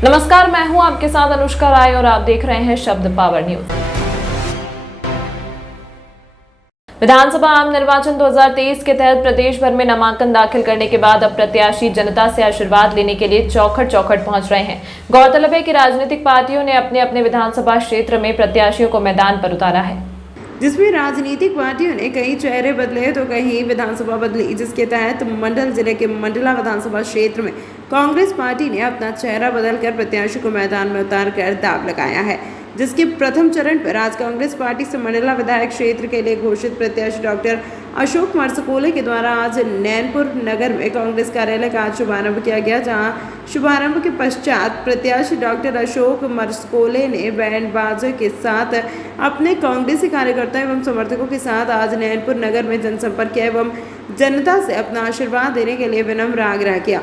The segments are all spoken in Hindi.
नमस्कार, मैं हूं आपके साथ अनुष्का राय और आप देख रहे हैं शब्द पावर न्यूज। विधानसभा आम निर्वाचन 2023 के तहत प्रदेश भर में नामांकन दाखिल करने के बाद अब प्रत्याशी जनता से आशीर्वाद लेने के लिए चौखट पहुंच रहे हैं। गौरतलब है कि राजनीतिक पार्टियों ने अपने अपने विधानसभा क्षेत्र में प्रत्याशियों को मैदान पर उतारा है, जिसमें राजनीतिक पार्टियों ने कई चेहरे बदले तो कहीं विधानसभा बदली, जिसके तहत मंडल जिले के मंडला विधानसभा क्षेत्र में कांग्रेस पार्टी ने अपना चेहरा बदलकर प्रत्याशी को मैदान में उतारकर दांव लगाया है। जिसके प्रथम चरण पर आज कांग्रेस पार्टी से मंडला विधायक क्षेत्र के लिए घोषित प्रत्याशी डॉक्टर अशोक मरसकोले के द्वारा आज नैनपुर नगर में कांग्रेस कार्यालय का आज शुभारंभ किया गया, जहां शुभारंभ के पश्चात प्रत्याशी डॉक्टर अशोक मरसकोले ने बैंड बाजे के साथ अपने कांग्रेसी कार्यकर्ताओं एवं समर्थकों के साथ आज नैनपुर नगर में जनसंपर्क किया एवं जनता से अपना आशीर्वाद देने के लिए विनम्र आग्रह किया।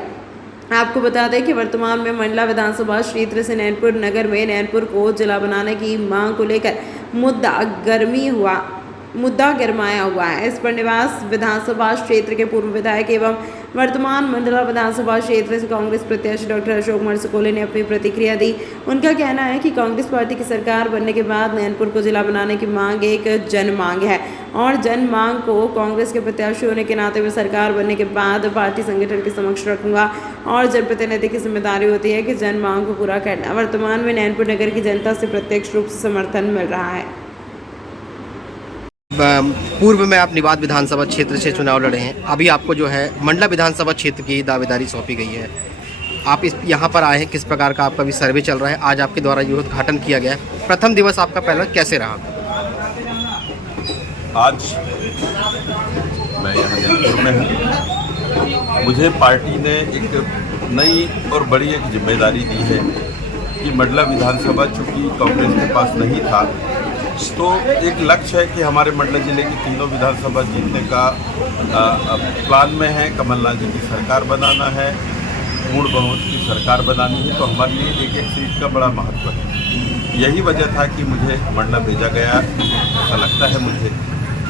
आपको बता दें कि वर्तमान में मंडला विधानसभा क्षेत्र से नैनपुर नगर में नैनपुर को जिला बनाने की मांग को लेकर मुद्दा गरमाया हुआ है। इस पर निवास विधानसभा क्षेत्र के पूर्व विधायक एवं वर्तमान मंडला विधानसभा क्षेत्र से कांग्रेस प्रत्याशी डॉक्टर अशोक मरसकोले ने अपनी प्रतिक्रिया दी। उनका कहना है कि कांग्रेस पार्टी की सरकार बनने के बाद नैनपुर को जिला बनाने की मांग एक जन मांग है और जन मांग को कांग्रेस के प्रत्याशी होने के नाते में सरकार बनने के बाद पार्टी संगठन के समक्ष रखूंगा और जनप्रतिनिधि की जिम्मेदारी होती है कि जन मांग को पूरा करना। वर्तमान में नैनपुर नगर की जनता से प्रत्यक्ष रूप से समर्थन मिल रहा है। पूर्व में आप निवात विधानसभा क्षेत्र से चुनाव लड़े हैं, अभी आपको जो है मंडला विधानसभा क्षेत्र की दावेदारी सौंपी गई है। आप यहाँ पर आए हैं, किस प्रकार का आपका भी सर्वे चल रहा है? आज आपके द्वारा ये उद्घाटन किया गया है। प्रथम दिवस आपका पहला कैसे रहा? आज मैं यहाँ जयपुर में हूँ। मुझे पार्टी ने एक नई और बड़ी एक जिम्मेदारी दी है कि मंडला विधानसभा चूँकि कांग्रेस के पास नहीं था, तो एक लक्ष्य है कि हमारे मंडला जिले की तीनों विधानसभा जीतने का प्लान में है। कमलनाथ जी की सरकार बनाना है, पूर्ण बहुमत की सरकार बनानी है, तो हमारे लिए एक एक सीट का बड़ा महत्व है। यही वजह था कि मुझे मंडला भेजा गया, ऐसा लगता है मुझे।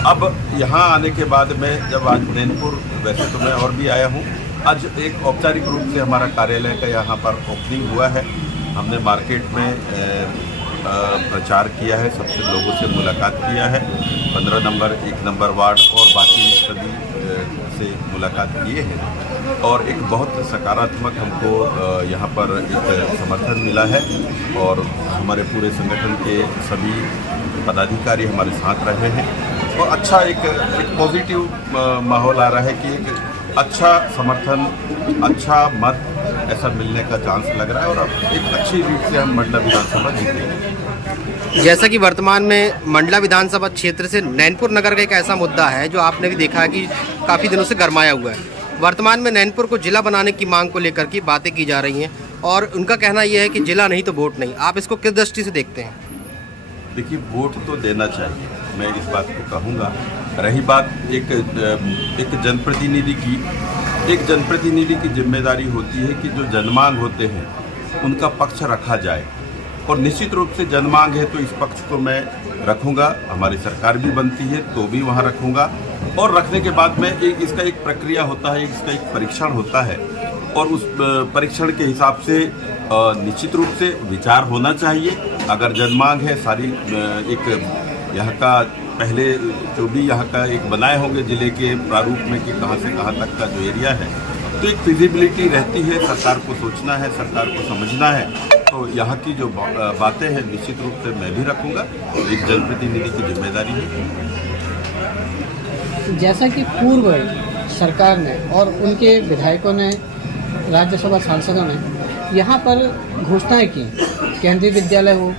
अब यहाँ आने के बाद में जब आज नैनपुर, वैसे तो मैं और भी आया हूँ, आज एक औपचारिक रूप से हमारा कार्यालय का यहाँ पर ओपनिंग हुआ है। हमने मार्केट में प्रचार किया है, सबसे लोगों से मुलाकात किया है, 15 नंबर 1 नंबर वार्ड और बाकी सभी से मुलाकात किए हैं और एक बहुत सकारात्मक हमको यहाँ पर एक समर्थन मिला है और हमारे पूरे संगठन के सभी पदाधिकारी हमारे साथ रहे हैं और अच्छा एक पॉजिटिव माहौल आ रहा है कि एक अच्छा समर्थन, अच्छा मत ऐसा मिलने का चांस लग रहा है और अब एक अच्छी रीत से हम मंडला विधानसभा जीतेंगे। जैसा कि वर्तमान में मंडला विधानसभा क्षेत्र से नैनपुर नगर का एक ऐसा मुद्दा है जो आपने भी देखा है कि काफ़ी दिनों से गरमाया हुआ है। वर्तमान में नैनपुर को जिला बनाने की मांग को लेकर की बातें की जा रही हैं और उनका कहना यह है कि जिला नहीं तो वोट नहीं। आप इसको किस दृष्टि से देखते हैं? देखिए, वोट तो देना चाहिए, मैं इस बात को कहूँगा। रही बात एक जनप्रतिनिधि की जिम्मेदारी होती है कि जो जनमांग होते हैं उनका पक्ष रखा जाए और निश्चित रूप से जनमांग है तो इस पक्ष को मैं रखूंगा। हमारी सरकार भी बनती है तो भी वहाँ रखूंगा और रखने के बाद में इसका एक प्रक्रिया होता है, इसका एक परीक्षण होता है और उस परीक्षण के हिसाब से निश्चित रूप से विचार होना चाहिए। अगर जनमांग है सारी एक यहाँ का पहले जो भी यहाँ का एक बनाए होंगे जिले के प्रारूप में कि कहाँ से कहाँ तक का जो एरिया है, तो एक फिजिबिलिटी रहती है। सरकार को सोचना है, सरकार को समझना है, तो यहाँ की जो बातें हैं निश्चित रूप से मैं भी रखूँगा। एक जनप्रतिनिधि की जिम्मेदारी है। जैसा कि पूर्व सरकार ने और उनके विधायकों ने, राज्यसभा सांसदों ने यहाँ पर घोषणाएं की, केंद्रीय विद्यालय हो,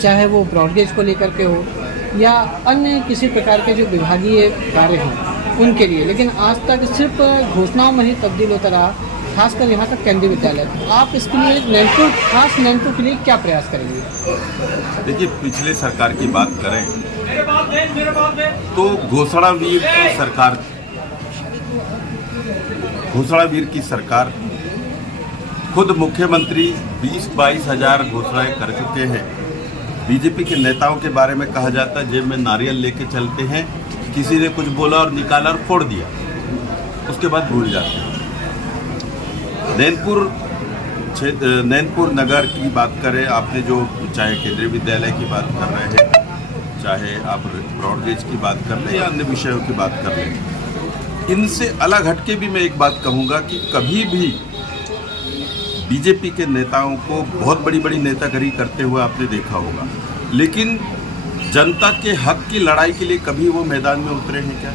चाहे वो ब्रॉडगेज को लेकर के हो या अन्य किसी प्रकार के जो विभागीय कार्य हैं उनके लिए, लेकिन आज तक सिर्फ घोषणाओं में ही तब्दील होता रहा, खासकर यहाँ का केंद्रीय विद्यालय। आप इसके लिए खास नैनपुर के लिए क्या प्रयास करेंगे? देखिए, पिछले सरकार की बात करें तो घोषणावीर की सरकार खुद मुख्यमंत्री 20-22 हज़ार घोषणाएं कर चुके हैं। बीजेपी के नेताओं के बारे में कहा जाता है जेब में नारियल लेके चलते हैं, किसी ने कुछ बोला और निकाला और फोड़ दिया, उसके बाद भूल जाते हैं। नैनपुर नैनपुर नगर की बात करें, आपने जो चाहे केंद्रीय विद्यालय की बात कर रहे हैं, चाहे आप ब्रॉडगेज की बात कर लें या अन्य विषयों की बात कर लें, इनसे अलग हटके भी मैं एक बात कहूँगा कि कभी भी बीजेपी के नेताओं को बहुत बड़ी बड़ी नेतागिरी करते हुए आपने देखा होगा, लेकिन जनता के हक की लड़ाई के लिए कभी वो मैदान में उतरे हैं क्या?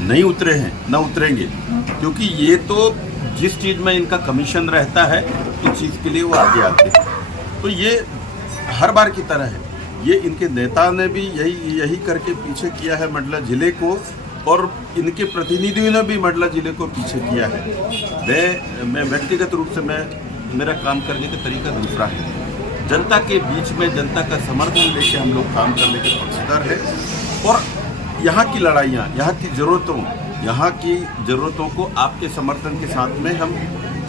नहीं उतरे हैं, न उतरेंगे, क्योंकि ये तो जिस चीज़ में इनका कमीशन रहता है उस चीज़ के लिए वो आगे आते हैं। तो ये हर बार की तरह है, ये इनके नेता ने भी यही करके पीछे किया है मंडला जिले को, और इनके प्रतिनिधियों ने भी मंडला जिले को पीछे किया है। मैं व्यक्तिगत रूप से मेरा काम करने का तरीका दूसरा है। जनता के बीच में जनता का समर्थन लेके हम लोग काम करने के पक्षधर हैं, और यहाँ की लड़ाइयाँ, यहाँ की ज़रूरतों को आपके समर्थन के साथ में हम,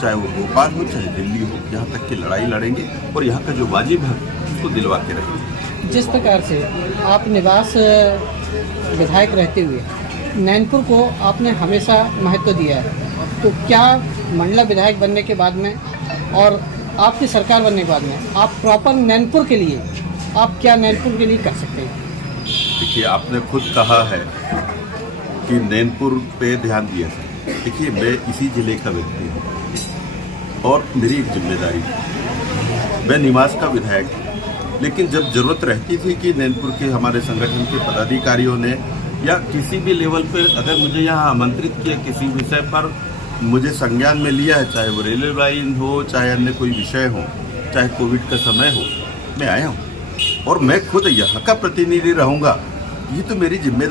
चाहे वो भोपाल हो चाहे दिल्ली हो, यहाँ तक की लड़ाई लड़ेंगे और यहाँ का जो वाजिब है उसको दिलवा के रहेंगे। जिस प्रकार से आप निवास विधायक रहते हुए नैनपुर को आपने हमेशा महत्व दिया है, तो क्या मंडला विधायक बनने के बाद में और आपकी सरकार बनने के बाद में आप प्रॉपर नैनपुर के लिए आप क्या नैनपुर के लिए कर सकते हैं? देखिए, आपने खुद कहा है कि नैनपुर पे ध्यान दिया है। देखिए, मैं इसी जिले का व्यक्ति हूँ और मेरी एक जिम्मेदारी है, मैं निवास का विधायक, लेकिन जब ज़रूरत रहती थी कि नैनपुर के हमारे संगठन के पदाधिकारियों ने या किसी भी लेवल पर अगर मुझे यहाँ आमंत्रित किया, किसी विषय पर मुझे संज्ञान में लिया है, चाहे वो रेलवे लाइन हो, चाहे अन्य कोई विषय हो, चाहे कोविड का समय हो, मैं आया हूँ और मैं खुद यहाँ का प्रतिनिधि रहूँगा। ये तो मेरी जिम्मेदारी